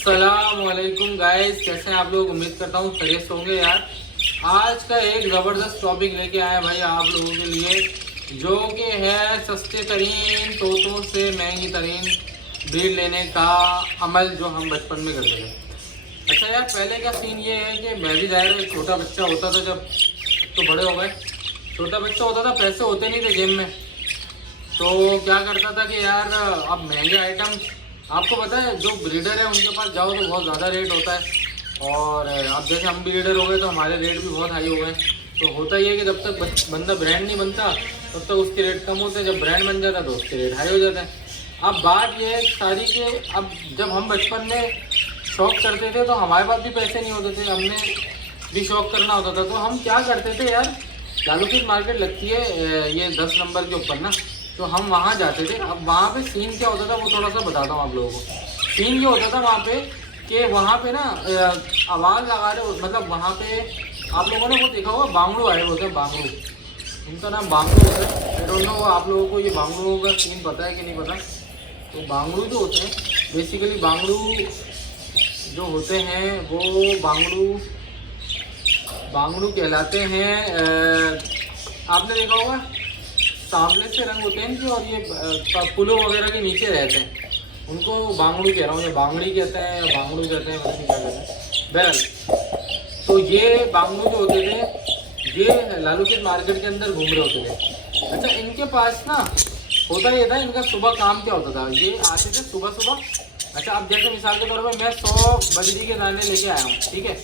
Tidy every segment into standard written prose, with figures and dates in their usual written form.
अस्सलामुअलैकुम गाइस, कैसे हैं आप लोग। उम्मीद करता हूँ खैरियत से होंगे यार। आज का एक ज़बरदस्त टॉपिक लेके आए भाई आप लोगों के लिए, जो कि है सस्ते तरीन तोतों से महंगी तरीन ब्रीड लेने का अमल जो हम बचपन में करते थे। अच्छा यार, पहले का सीन ये है कि मैं भी ज़ाहिर छोटा बच्चा होता था, जब तो बड़े हो गए, छोटा बच्चा होता था, पैसे होते नहीं थे जेब में, तो क्या करता था कि यार अब महंगे आइटम, आपको पता है जो ब्रीडर है उनके पास जाओ तो बहुत ज़्यादा रेट होता है। और अब जैसे हम ब्रीडर हो गए तो हमारे रेट भी बहुत हाई हो गए। तो होता ही है कि जब तक बंदा ब्रांड नहीं बनता तब तक उसके रेट कम होते हैं, जब ब्रांड बन जाता तो उसके रेट हाई हो जाते हैं। अब बात यह है सारी कि अब जब हम बचपन में शौक करते थे तो हमारे पास भी पैसे नहीं होते थे, हमने भी शौक करना होता था, तो हम क्या करते थे यार, लालू की मार्केट लगती है ये 10 नंबर के ऊपर ना, तो हम वहाँ जाते थे। अब वहाँ पे सीन क्या होता था वो थोड़ा सा बताता हूँ आप लोगों को। सीन ये होता था वहाँ पे कि वहाँ पे ना आवाज़ लगा रहे, मतलब वहाँ पे आप लोगों ने वो देखा होगा, बांगड़ू आए होते हैं, बांगड़ू, उनका नाम बांगड़ू होता है। आई डोंट नो आप लोगों को ये बांगड़ू का सीन पता है कि नहीं पता। तो बांगड़ू जो होते हैं, बेसिकली बांगड़ू जो होते हैं वो बांगड़ू कहलाते हैं। आपने देखा होगा सांवले से रंग होते हैं कि, और ये पुलों वगैरह के नीचे रहते हैं, उनको बांगड़ू कह रहा हूँ, ये बांगड़ी कहते हैं या बांगड़ू कहते हैं, वैसे क्या कहते हैं बहरहाल। तो ये बांगड़ू जो होते थे ये लालू के मार्केट के अंदर घूम रहे होते थे। अच्छा, इनके पास ना होता ये था, इनका सुबह काम क्या होता था, ये आते थे सुबह सुबह। अच्छा, अब जैसे मिसाल के तौर पर मैं 100 बजरी के दाने लेके आया हूँ, ठीक है,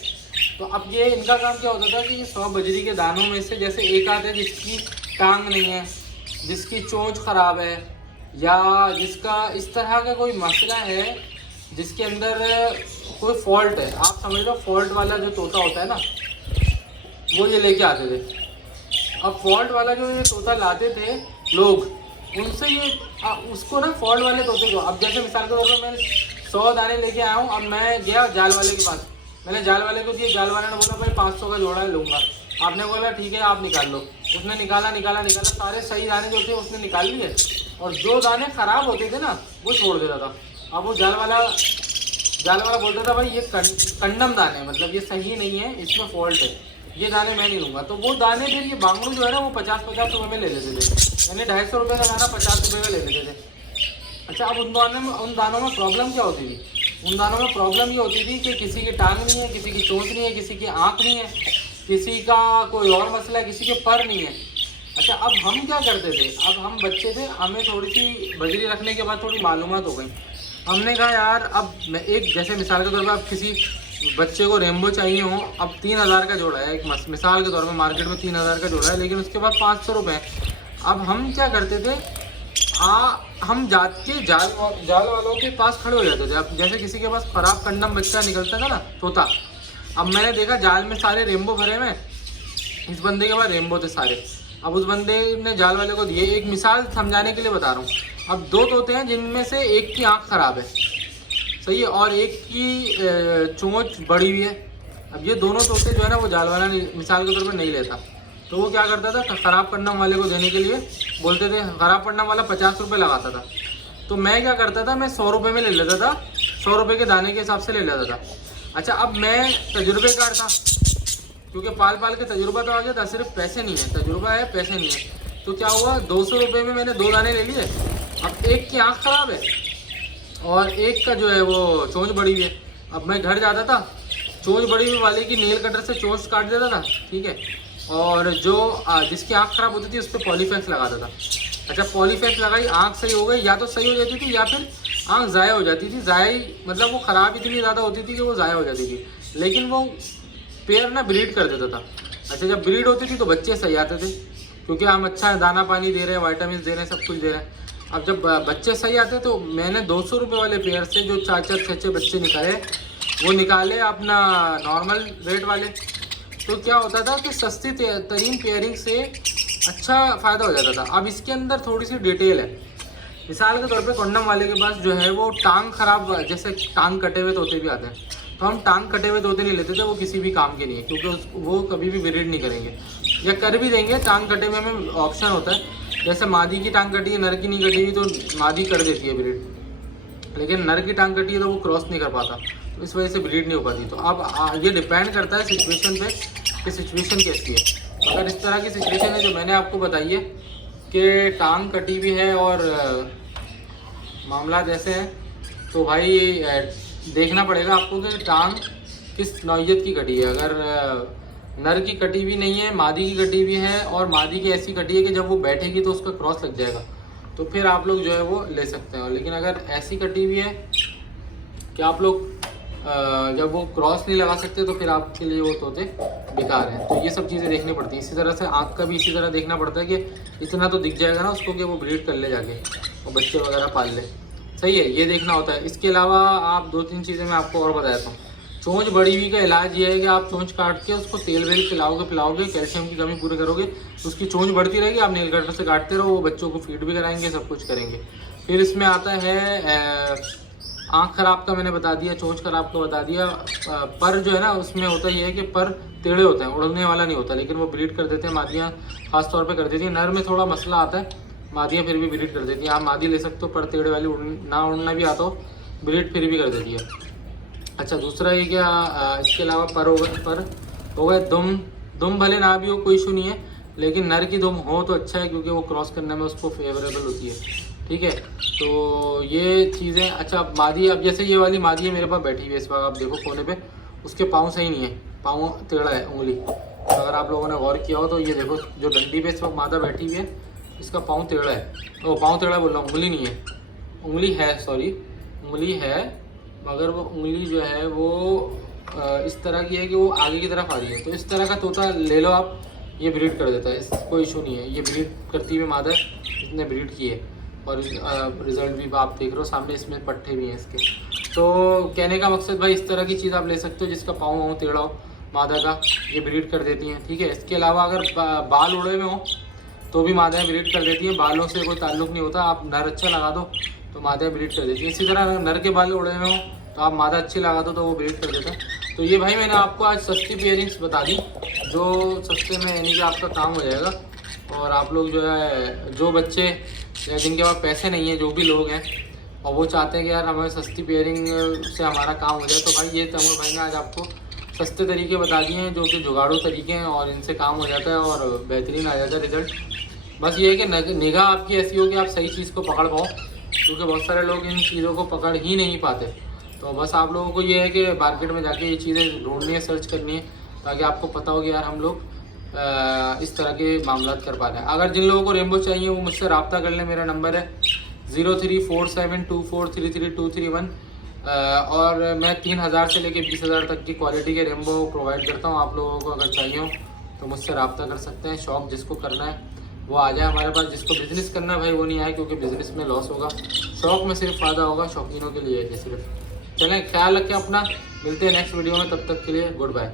तो अब ये इनका काम क्या होता था कि 100 बजरी के दानों में से जैसे एक आध है जिसकी टांग नहीं है, जिसकी चोंच ख़राब है, या जिसका इस तरह का कोई मसला है, जिसके अंदर कोई फॉल्ट है, आप समझ लो फॉल्ट वाला जो तोता होता है ना, वो ये लेके आते थे। अब फॉल्ट वाला जो ये तोता लाते थे लोग, उनसे ये उसको ना फॉल्ट वाले तोते को, अब जैसे मिसाल के तौर पर मैं 100 दाने लेके आया हूँ, अब मैं गया जाल वाले के पास, मैंने जाल वाले को दिए, जाल वाले ने बोला भाई 500 का जोड़ा लूँगा। आपने बोला ठीक है आप निकाल लो, उसने निकाला, सारे सही दाने जो थे उसने निकाल लिए, और जो दाने ख़राब होते थे ना वो छोड़ देता था। अब वो जाल वाला बोलता था भाई ये कंडम दाने, मतलब ये सही नहीं है, इसमें फॉल्ट है, ये दाने मैं नहीं लूँगा। तो वो दाने फिर ये बांगड़ू जो है ना वो 50-50 रुपये में ले लेते थे, यानी 250 रुपये का दाना 50 रुपये में ले लेते थे। अच्छा, अब उन दानों में प्रॉब्लम क्या होती थी, उन दानों में प्रॉब्लम ये होती थी कि किसी की टांग नहीं है, किसी की चोंच नहीं है, किसी की आँख नहीं है, किसी का कोई और मसला है, किसी के पर नहीं है। अच्छा, अब हम क्या करते थे, अब हम बच्चे थे, हमें थोड़ी सी बजरी रखने के बाद थोड़ी मालूमात हो गई। हमने कहा यार अब मैं एक, जैसे मिसाल के तौर पर अब किसी बच्चे को रेम्बो चाहिए हो, अब 3000 का जोड़ा है, एक मिसाल के तौर पर मार्केट में 3000 का जोड़ा है, लेकिन उसके बाद 500 रुपये। अब हम क्या करते थे, हम जाके जाल वालों के पास खड़े हो जाते थे। अब जैसे किसी के पास ख़राब कंडम बच्चा निकलता था ना तोता, अब मैंने देखा जाल में सारे रेम्बो भरे हुए, इस बंदे के पास रेम्बो थे सारे। अब उस बंदे ने जाल वाले को दिए, एक मिसाल समझाने के लिए बता रहा हूँ। अब 2 तोते हैं जिनमें से एक की आँख ख़राब है, सही है, और एक की चोंच बड़ी हुई है। अब ये दोनों तोते जो है ना वो जाल वाला मिसाल के तौर पर नहीं लेता, तो वो क्या करता था, ख़राब कंडम वाले को देने के लिए बोलते थे, ख़राब कंडम वाला 50 रुपये लगाता था, तो मैं क्या करता था, मैं 100 रुपये में ले लेता था, 100 रुपये के दाने के हिसाब से ले लेता था। अच्छा, अब मैं तजुर्बेकार था, क्योंकि पाल के तजुर्बा तो आ गया था, सिर्फ पैसे नहीं है, तजुर्बा है पैसे नहीं है। तो क्या हुआ, 200 रुपये में मैंने 2 दाने ले लिए। अब एक की आँख ख़राब है और एक का जो है वो चोंच बड़ी हुई है। अब मैं घर जाता था, चोंच बड़ी हुई वाले की नेल कटर से चोंच काट देता था, ठीक है, और जो जिसकी आँख ख़राब होती थी उस पर पॉलीफैक्स लगाता था। अच्छा, पॉलीफैक्स लगाई, आँख सही हो गई, या तो सही हो जाती थी या फिर आँख ज़ाया हो जाती थी। ज़ाया मतलब वो ख़राब इतनी ज़्यादा होती थी कि वो ज़ाया हो जाती थी, लेकिन वो पेयर ना ब्रीड कर देता था। अच्छा, जब ब्रीड होती थी तो बच्चे सही आते थे, क्योंकि हम अच्छा दाना पानी दे रहे हैं, वाइटामिन दे रहे हैं, सब कुछ दे रहे हैं। अब जब बच्चे सही आते तो मैंने 200 रुपये वाले पेयर से जो 4-4, 6-6 बच्चे निकाले, वो निकाले अपना नॉर्मल रेट वाले। तो क्या होता था कि सस्ती तरीन पेयरिंग से अच्छा फ़ायदा हो जाता था। अब इसके अंदर थोड़ी सी डिटेल है। मिसाल के तौर पे कंडम वाले के पास जो है वो टांग ख़राब, जैसे टांग कटे हुए तोते भी आते हैं, तो हम टांग कटे हुए तोते नहीं लेते थे, वो किसी भी काम के नहीं है, क्योंकि वो कभी भी ब्रीड नहीं करेंगे, या कर भी देंगे टांग कटे हुए में ऑप्शन होता है, जैसे मादी की टांग कटी है, नर की नहीं कटी हुई, तो मादी कर देती है ब्रीड, लेकिन नर की टांग कटी है तो वो क्रॉस नहीं कर पाता, तो इस वजह से ब्रीड नहीं हो पाती। तो अब ये डिपेंड करता है सिचुएशन पे कि सिचुएशन कैसी है। अगर इस तरह की सिचुएशन है जो मैंने आपको बताई है कि टांग कटी भी है और मामला जैसे हैं, तो भाई देखना पड़ेगा आपको कि टांग किस नौइयत की कटी है। अगर नर की कटी भी नहीं है, मादी की कटी भी है, और मादी की ऐसी कटी है कि जब वो बैठेगी तो उसका क्रॉस लग जाएगा, तो फिर आप लोग जो है वो ले सकते हैं। लेकिन अगर ऐसी कटी हुई है कि आप लोग जब वो क्रॉस नहीं लगा सकते तो फिर आपके लिए वो तोते बेकार हैं। तो ये सब चीज़ें देखनी पड़ती हैं। इसी तरह से आँख का भी इसी तरह देखना पड़ता है कि इतना तो दिख जाएगा ना उसको कि वो ब्रीड कर ले जाके और बच्चे वगैरह पाल ले। सही है, ये देखना होता है। इसके अलावा आप 2-3 चीज़ें मैं आपको और बताता हूँ। चोंच बड़ी हुई का इलाज ये है कि आप चोंच काट के उसको तेल वेल पिलाओगे, कैल्शियम की कमी पूरी करोगे तो उसकी चोंच बढ़ती रहेगी। आप नील कटर से काटते रहो, वो बच्चों को फीड भी कराएंगे, सब कुछ करेंगे। फिर इसमें आता है आँख खराब का मैंने बता दिया, चोंच खराब का बता दिया। पर जो है ना उसमें होता ही है कि पर टेढ़े होते हैं, उड़ने वाला नहीं होता, लेकिन वो ब्रीड कर देते हैं। मादियाँ खास तौर पे कर देती हैं। नर में थोड़ा मसला आता है, मादियाँ फिर भी ब्रीड कर देती हैं। आप मादी ले सकते हो, पर टेढ़े वाली ना उड़ना भी आता हो, ब्रीड फिर भी कर देती है। अच्छा, दूसरा ये क्या, इसके अलावा पर हो गए दुम भले ना भी हो कोई इशू नहीं है, लेकिन नर की दुम हो तो अच्छा है क्योंकि वो क्रॉस करने में उसको फेवरेबल होती है। ठीक है, तो ये चीज़ें। अच्छा, मादी, अब जैसे ये वाली मादी है मेरे पास बैठी हुई है इस वक्त, आप देखो कोने पे, उसके पाँव सही नहीं है, पाँव टेढ़ा है, उंगली। तो अगर आप लोगों ने गौर किया हो तो ये देखो जो डंडी पे इस वक्त मादा बैठी हुई है, इसका पाँव टेढ़ा है। तो पाँव टेढ़ा बोल रहा हूँ, उंगली नहीं है, उंगली है, सॉरी उंगली है, मगर वो उंगली जो है वो इस तरह की है कि वो आगे की तरफ आ रही है। तो इस तरह का तोता ले लो आप, ये ब्रीड कर देता है, कोई इशू नहीं है। ये ब्रीड करती हुई मादा इसने ब्रीड की है और रिज़ल्ट भी आप देख रहे हो सामने, इसमें पट्टे भी हैं इसके। तो कहने का मकसद भाई, इस तरह की चीज़ आप ले सकते हो जिसका पाँव टेढ़ा हो मादा का, ये ब्रीड कर देती हैं। ठीक है, इसके अलावा अगर बाल उड़े हुए हों तो भी मादाएँ ब्रीड कर देती हैं। बालों से कोई ताल्लुक़ नहीं होता, आप नर अच्छा लगा दो तो मादा ब्रीड कर देती है। इसी तरह नर के बाल उड़े हुए हों तो आप मादा अच्छी लगा दो तो वो ब्रीड कर देता है। तो ये भाई मैंने आपको आज सस्ती पेयरिंग्स बता दी, जो सस्ते में यानी कि आपका काम हो जाएगा। और आप लोग जो है, जो बच्चे या जिनके पास पैसे नहीं है, जो भी लोग हैं और वो चाहते हैं कि यार हमें सस्ती पेयरिंग से हमारा काम हो जाए, तो भाई ये तैमूर भाई ने आज आपको सस्ते तरीके बता दिए हैं जो कि जुगाड़ू तरीके हैं और इनसे काम हो जाता है और बेहतरीन आ जाता है रिज़ल्ट। बस ये है कि निगाह आपकी ऐसी हो कि आप सही चीज़ को पकड़ पाओ, क्योंकि बहुत सारे लोग इन चीज़ों को पकड़ ही नहीं पाते। तो बस आप लोगों को ये है कि मार्केट में जाके ये चीज़ें ढूंढनी है, सर्च करनी है, ताकि आपको पता हो कि यार हम लोग इस तरह के मामला कर पा रहे हैं। अगर जिन लोगों को रेम्बो चाहिए वो मुझसे रब्ता कर लें। मेरा नंबर है 0347243231 और मैं 3000 से लेकर 20,000 तक की क्वालिटी के रेम्बो प्रोवाइड करता हूँ। आप लोगों को अगर चाहिए हो तो मुझसे रब्ता कर सकते हैं। शौक जिसको करना है वो आ जाए हमारे पास, जिसको बिज़नेस करना है भाई वो नहीं आए, क्योंकि बिज़नेस में लॉस होगा, शौक में सिर्फ फ़ायदा होगा, शौकीनों के लिए है सिर्फ। चलें, ख्याल रखें अपना, मिलते हैं नेक्स्ट वीडियो में, तब तक के लिए गुड बाय।